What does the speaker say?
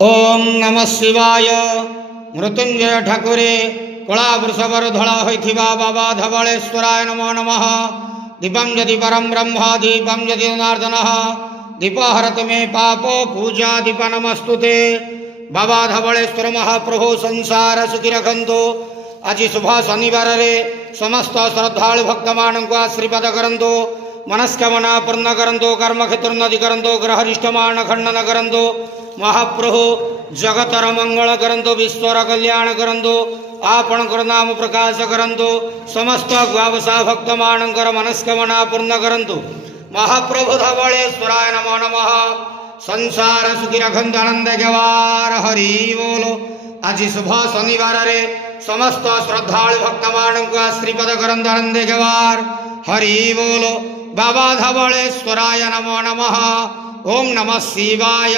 ओम नमः शिवाय। मृत्युंजय ठाकुरे कला वृषभर धड़ा होइथिबा बाबा धवलेश्वराय नमो नमः। दीपं यदि परम ब्रह्म दीपं यदि जनार्दनः दीपहरत मे पापो पूजा दीप नमस्तुते। बाबा धवलेश्वर महाप्रभु संसार सुखी रखंतु। आज शुभ शनिवार रे समस्त श्रद्धालु भक्त मान को आशीर्वाद करंतु। मनस्कामना पूर्ण करंतु। कर्म क्षेत्र नदी करंतु। ग्रहरिष्टमान खंडन करंतु। महाप्रभु जगतर मंगल करंतु। विश्वर कल्याण करंतु। आपणकर नाम प्रकाश करंतु। समस्त ग्वावसा भक्त मानकर मनस्कामना पूर्ण करंतु। महाप्रभु धवलेश्वराय नमो नमः। संसार सुखी रखंतु। आनंद जवार हरि बोलो। आज शुभ शनिवार रे समस्त श्रद्धालु भक्त मान को आशीर्वाद करंतु। आनंद जवार हरि बोलो। बाबा धवलेश्वराय नमो नमः। ओम नमः शिवाय।